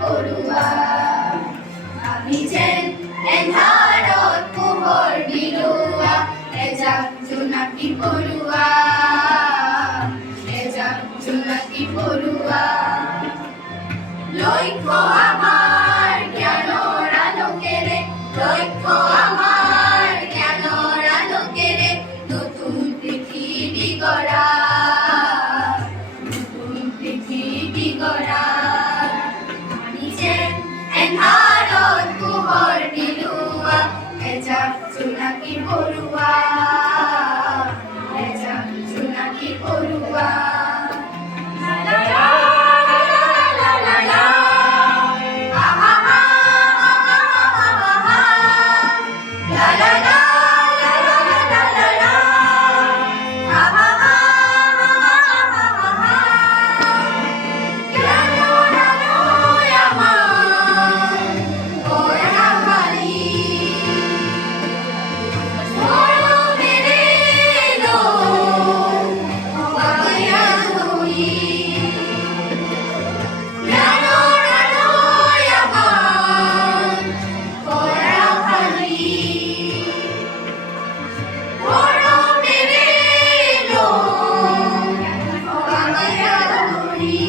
পড়ুয়া আমি যেন এন্ধাৰত পোহৰ বিলোৱা এজাক জোনাকী পড়ুৱা এজাক জোনাকী পড়ুৱা লক্ষ্য আমাৰ জ্ঞানৰ আলোকেৰে লক্ষ্য আমাৰ জ্ঞানৰ আলোকেৰে নতুন পৃথিৱী গঢ়া নতুন পৃথিৱী গঢ়া আমি যেন এন্ধাৰত পোহৰ বিলোৱা এজাক জোনাকী পড়ুৱা এজাক জোনাকী পড়ুৱা Glory.